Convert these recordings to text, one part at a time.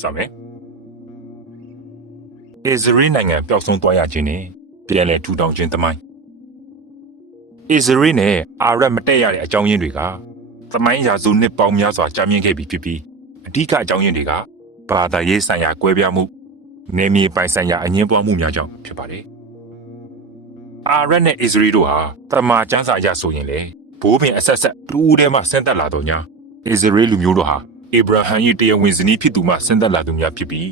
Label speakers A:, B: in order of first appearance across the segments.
A: စမယ်အစ္စရေးနိုင်ငံပျောက်ဆုံးသွားရခြင်းနဲ့ပြန်လည်ထူထောင်ခြင်းသမိုင်းအစ္စရေးနဲ့အာရပ်မတည့်ရတဲ့အကြောင်းရင်းတွေကသမိုင်းရာစုနှစ်ပေါင်းများစွာကြာမြင့်ခဲ့ပြီဖြစ်ပြီးအဓိကအကြောင်းရင်းတွေကဘာသာရေးဆိုင်ရာကွဲပြားမှုနေမြေပိုင်ဆိုင်ရာအငင်းပွားမှုများကြောင့်ဖြစ်ပါတယ်အာရပ်နဲ့အစ္စရေးတို့ဟာတမန်ကျမ်းစာအရဆိုရင်လေဘိုးပင်အဆက်ဆက်တူဦးထဲမှာဆင်းသက်လာတော့ညာအစ္စရေးလူမျိုးတို့ဟာ အေဗြဟံ၏တရားဝင်ဇနီးဖြစ်သူမှဆင်းသက်လာသူများဖြစ်ပြီး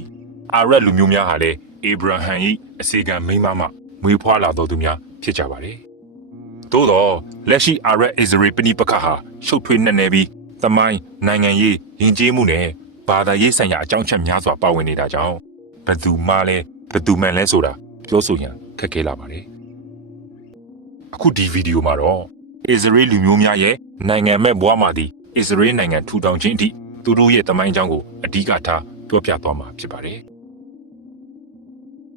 A: အာရပ်လူမျိုးများဟာလည်းအေဗြဟံ၏အစီကံမိန်းမမှမွေးဖွားလာတော်သူများဖြစ်ကြပါတယ်။သို့တော့လက်ရှိအာရပ်အစ္စရေးပဏိပခဟာရှုပ်ထွေးနေနေပြီးသမိုင်းနိုင်ငံရေးယဉ်ကျေးမှုနဲ့ဘာသာရေးဆိုင်ရာအကြောင်းချက်များစွာပါဝင်နေတာကြောင့်ဘယ်သူမှလည်းဘယ်သူမှလည်းဆိုတာပြောဆိုရန်ခက်ခဲလာပါတယ်။အခုဒီဗီဒီယိုမှာတော့အစ္စရေးလူမျိုးများရဲ့နိုင်ငံမဲ့ဘဝမှာဒီအစ္စရေးနိုင်ငံထူထောင်ခြင်းအထိ သူတို့ရဲ့တမိုင်းကြောင်းကိုအဓိကထားပြောပြသွားမှာဖြစ်ပါတယ်။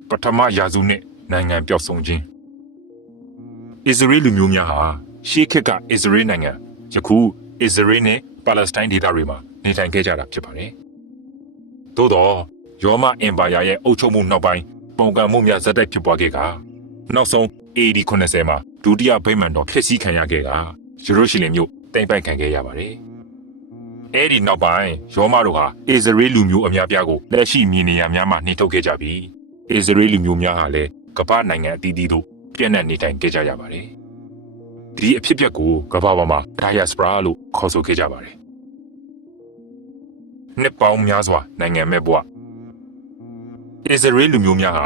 A: ပထမရာစုနှစ်နိုင်ငံပျောက်ဆုံးခြင်းအစ္စရေးလူမျိုးများဟာရှေးခေတ်ကအစ္စရေးနိုင်ငံယခုအစ္စရေးနဲ့ပါလက်စတိုင်းဒေသတွေမှာနေထိုင်ခဲ့ကြတာဖြစ်ပါတယ်။သို့တော့ရောမအင်ပါယာရဲ့အုပ်ချုပ်မှုနောက်ပိုင်းပုံကံမှုများဇက်တိုက်ဖြစ်ပွားခဲ့ကနောက်ဆုံး AD 90မှာဒုတိယဗိမာန်တော်ဖျက်ဆီးခံရခဲ့ကယေရုရှလင်မြို့တိမ်ပိုက်ခံခဲ့ရပါတယ်။ အဲဒီနောက်ပိုင်းရောမတို့ဟာအစ္စရေးလူမျိုးအများပြားကိုလက်ရှိမြေနေရာများမှာနှိထုတ်ခဲ့ကြပြီးအစ္စရေးလူမျိုးများဟာလည်းကမ္ဘာနိုင်ငံအသီးသီးတို့ပြန့်နှံ့နေထိုင်ခဲ့ကြရပါတယ်။ဒီအဖြစ်အပျက်ကိုကမ္ဘာပေါ်မှာ diaspora လို့ခေါ်ဆိုခဲ့ကြပါတယ်။နှစ်ပေါင်းများစွာနိုင်ငံမဲ့ဘဝအစ္စရေးလူမျိုးများဟာ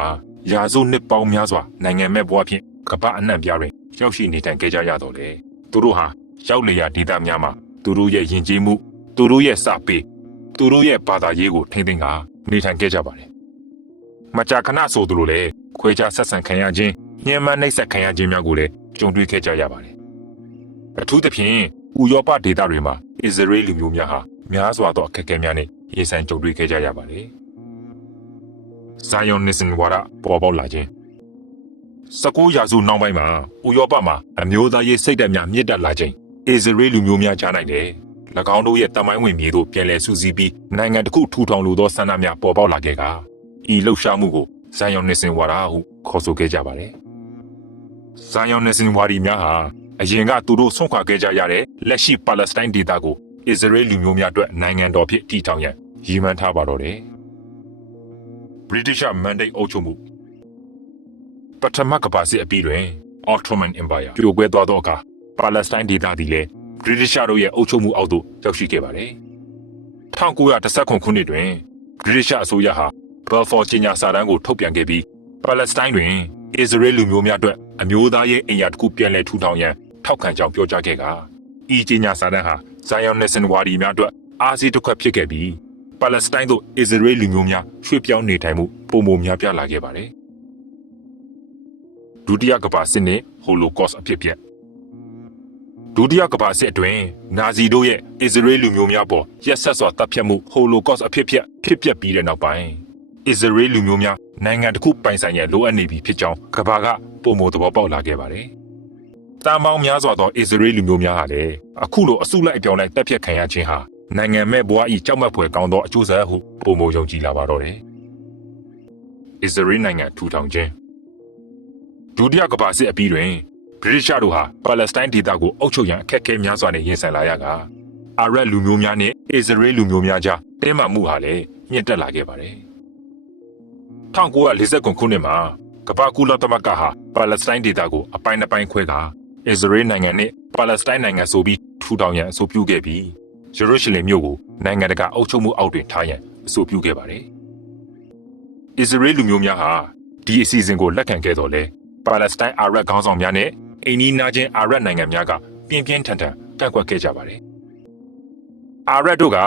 A: ရာစုနှစ်ပေါင်းများစွာနိုင်ငံမဲ့ဘဝဖြင့်ကမ္ဘာအနှံ့ပြားတွင်ရောက်ရှိနေထိုင်ခဲ့ကြရတော့လေသူတို့ဟာရောက်လျာဒေသများမှာသူတို့ရဲ့ယဉ်ကျေးမှု သူတို့ရဲ့စပေးသူတို့ရဲ့ဘာသာရေးကိုထိမ့်သိမ်းကနေထိုင်ခဲ့ကြပါတယ်မကြာခဏဆိုသူတို့လည်းခွဲခြားဆက်ဆံခံရခြင်းညှဉ်းပန်းနှိပ်စက်ခံရခြင်းများကိုလည်းကြုံတွေ့ခဲ့ကြရပါတယ်အထူးသဖြင့်ဥရောပဒေသတွေမှာအစ္စရေးလူမျိုးများဟာများစွာသောအခက်အခဲများနဲ့ရင်ဆိုင်ကြုံတွေ့ခဲ့ကြရပါတယ်ဇိုင်ယွန်နစ်စင်ဝါဒပေါ်ပေါက်လာခြင်း19ရာစုနောက်ပိုင်းမှာဥရောပမှာအမျိုးသားရေးစိတ်ဓာတ်များမြင့်တက်လာခြင်းအစ္စရေးလူမျိုးများကြားနိုင်တယ်။၎ င်းတို့ရဲ့တမိုင်းဝင်မြေတို့ပြန်လည်စုစည်းပြီးနိုင်ငံတစ်ခုထူထောင်လိုသောဆန္ဒများပေါ်ပေါက်လာခဲ့ကဤလှုပ်ရှားမှုကိုဇန်ယောန်နစ်စင်ဝါဒဟုခေါ်ဆိုခဲ့ကြပါတယ်။ဇန်ယောန်နစ်စင်ဝါဒီများဟာအရင်ကသူတို့ဆွန့်ခွာခဲ့ကြရတဲ့လက်ရှိပါလက်စတိုင်းဒေသကိုအစ္စရေးလူမျိုးများအတွက်နိုင်ငံတော်ဖြစ်တည်ထောင်ရန်ရည်မှန်းထားပါတော့တယ်။ British Mandate အုပ်ချုပ်မှုပထမကမ္ဘာစစ်အပြီးတွင် Ottoman Empire ပြိုကွဲသွားသောအခါပါလက်စတိုင်းဒေသသည်လည်း British တို့ရဲ့အုပ်ချုပ်မှုအောက်သို့ရောက်ရှိခဲ့ပါတယ်။1919ခုနှစ်တွင် British အစိုးရဟာ Balfour ကြေညာစာတမ်းကိုထုတ်ပြန်ခဲ့ပြီးပါလက်စတိုင်းတွင်အစ္စရေးလူမျိုးများအတွက်အမျိုးသားရေးအင်အားတစ်ခုပြန်လည်ထူထောင်ရန်ထောက်ခံကြောင်းပြောကြားခဲ့ကဤကြေညာစာတမ်းဟာ Zionism ဝါဒီများအတွက်အားစီးတစ်ခွက်ဖြစ်ခဲ့ပြီးပါလက်စတိုင်းသို့အစ္စရေးလူမျိုးများရွှေ့ပြောင်းနေထိုင်မှုပုံမများပြားလာခဲ့ပါတယ်။ဒုတိယကမ္ဘာစစ်နှင့် Holocaust အဖြစ်အပျက် ဒုတိယကမ္ဘာစစ်အတွင်းနာဇီတို့ရဲ့အစ္စရေးလူမျိုးများပေါ်ရက်ဆက်စွာတပ်ဖြတ်မှု Holocaust အဖြစ်အပျက်ဖြစ်ပျက်ပြီးတဲ့နောက်ပိုင်းအစ္စရေးလူမျိုးများနိုင်ငံတစ်ခုပိုင်ဆိုင်ရလိုအပ်နေပြီဖြစ်ကြောင်းကမ္ဘာကပုံမသဘောပေါက်လာခဲ့ပါတယ်။တာမောင်များစွာသောအစ္စရေးလူမျိုးများဟာလည်းအခုလိုအစုလိုက်အပြောင်းလိုက်တပ်ဖြတ်ခံရခြင်းဟာနိုင်ငံမဲ့ဘဝ၏ကြောက်မက်ဖွယ်ကောင်းသောအကျိုးဆက်ဟုပုံမယုံကြည်လာပါတော့တယ်။အစ္စရေးနိုင်ငံထူထောင်ခြင်းဒုတိယကမ္ဘာစစ်အပြီးတွင် ဗြိတိရှတို့ဟာပါလက်စတိုင်းဒေသကိုအုပ်ချုပ်ရန်အခက်အခဲများစွာနဲ့ရင်ဆိုင်လာရကအာရပ်လူမျိုးများနဲ့အစ္စရေးလူမျိုးများကြားတင်းမာမှုဟာလည်းမြင့်တက်လာခဲ့ပါတယ်။1949ခုနှစ်မှာကမ္ဘာကူလာသမဂ္ဂဟာပါလက်စတိုင်းဒေသကိုအပိုင်းတစ်ပိုင်းခွဲကာအစ္စရေးနိုင်ငံနဲ့ပါလက်စတိုင်းနိုင်ငံဆိုပြီးထူထောင်ရန်အဆိုပြုခဲ့ပြီးယေရုရှလင်မြို့ကိုနိုင်ငံတကာအုပ်ချုပ်မှုအောက်တွင်ထားရန်အဆိုပြုခဲ့ပါတယ်။အစ္စရေးလူမျိုးများဟာဒီအစီအစဉ်ကိုလက်ခံခဲ့တော်လဲပါလက်စတိုင်းအာရပ်ခေါင်းဆောင်များနဲ့ အိန္ဒိနာချင်းအာရပ်နိုင်ငံများကပြင်းပြင်းထန်ထန်ကန့်ကွက်ခဲ့ကြပါတယ်။အာရပ်တို့က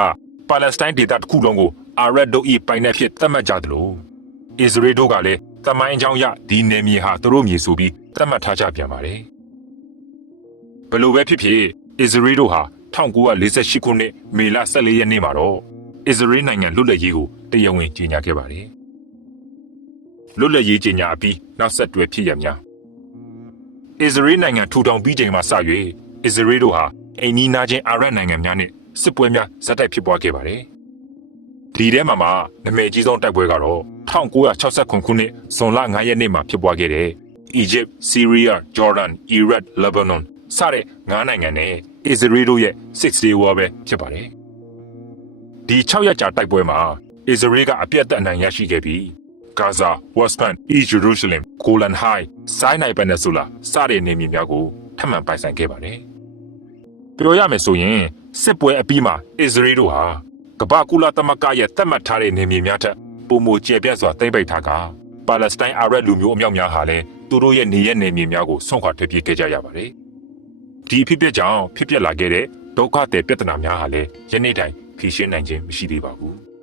A: ပါလက်စတိုင်းဒေသတစ်ခုလုံးကိုအာရပ်တို့၏ပိုင်နယ်ဖြစ်သတ်မှတ်ကြသလိုအစ္စရေးတို့ကလည်းတမိုင်းအကြောင်းအရဒီနယ်မြေဟာသူတို့မြေဆိုပြီးသတ်မှတ်ထားကြပြန်ပါတယ်။ဘယ်လိုပဲဖြစ်ဖြစ်အစ္စရေးတို့ဟာ1948ခုနှစ်မေလ14ရက်နေ့မှာတော့အစ္စရေးနိုင်ငံလွတ်လပ်ရေးကိုတရားဝင်ကြေညာခဲ့ပါတယ်။လွတ်လပ်ရေးကြေညာအပြီးနောက်ဆက်တွဲဖြစ်ရများ အစ္စရေးနိုင်ငံထူထောင်ပြီးချိန်မှစ၍အစ္စရေးတို့ဟာအိမ်နီးနားချင်းအာရပ်နိုင်ငံများနဲ့စစ်ပွဲများဇက်တိုက်ဖြစ်ပွားခဲ့ပါတယ်ဒီထဲမှာမှနာမည်ကြီးဆုံးတိုက်ပွဲကတော့1969ခုနှစ်ဇွန်လ9ရက်နေ့မှာဖြစ်ပွားခဲ့တဲ့ Egypt, Syria, Jordan, Iraq, Lebanon စတဲ့၅နိုင်ငံနဲ့ Israel တို့ရဲ့ Six Day War ပဲဖြစ်ပါတယ်။ဒီ6ရက်ကြာတိုက်ပွဲမှာ Israel ကအပြတ်အသတ်အနိုင်ရရှိခဲ့ပြီး Gaza, West Bank, East Jerusalem, Golan High, Sinai Peninsula စတဲ့နေမြေများကိုထပ်မံပိုင်ဆိုင်ခဲ့ပါတယ်။ပြောရမယ်ဆိုရင်စစ်ပွဲအပြီးမှာ Israel တို့ဟာကမ္ဘာကုလသမဂ္ဂရဲ့သတ်မှတ်ထားတဲ့နေမြေများထက်ပုံမကျယ်ပြန့်စွာသိမ်းပိတ်ထားကပါလက်စတိုင်းအာရပ်လူမျိုးအမြောက်များဟာလည်းသူတို့ရဲ့နေရက်နေမြေများကိုဆွန့်ခွာထွက်ပြေးခဲ့ကြရပါတယ်။ဒီအဖြစ်အပျက်ကြောင့်ဖြစ်ပျက်လာခဲ့တဲ့ဒုက္ခတဲ့ပြဿနာများဟာလည်းယနေ့တိုင်ဖြေရှင်းနိုင်ခြင်းမရှိသေးပါဘူး။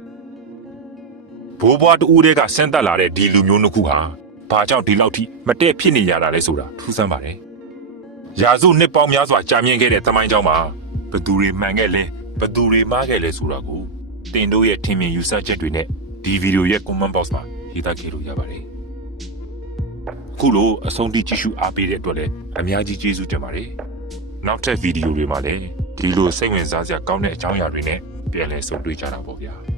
A: ဘိုးဘွားတူဦးတွေကဆင်းသက်လာတဲ့ဒီလူမျိုးနှစ်ခုဟာဘာကြောင့်ဒီလောက်ထိမတည့်ဖြစ်နေရတာလဲဆိုတာထူးဆန်းပါတယ်။ရာစုနှစ်ပေါင်းများစွာကြာမြင့်ခဲ့တဲ့သမိုင်းကြောင်းမှာဘသူတွေမှန်ခဲ့လဲဘသူတွေမှားခဲ့လဲဆိုတာကိုတင်တို့ရဲ့ထင်မြင်ယူဆချက်တွေနဲ့ဒီဗီဒီယိုရဲ့ comment box မှာရေးသားခဲ့လို့ရပါတယ်။အခုလိုအဆုံးထိကြည့်ရှုအားပေးတဲ့အတွက်လည်းအများကြီးကျေးဇူးတင်ပါတယ်။နောက်ထပ်ဗီဒီယိုတွေမှာလည်းဒီလိုစိတ်ဝင်စားစရာကောင်းတဲ့အကြောင်းအရာတွေနဲ့ပြန်လည်ဆုံတွေ့ကြတာပေါ့ဗျာ။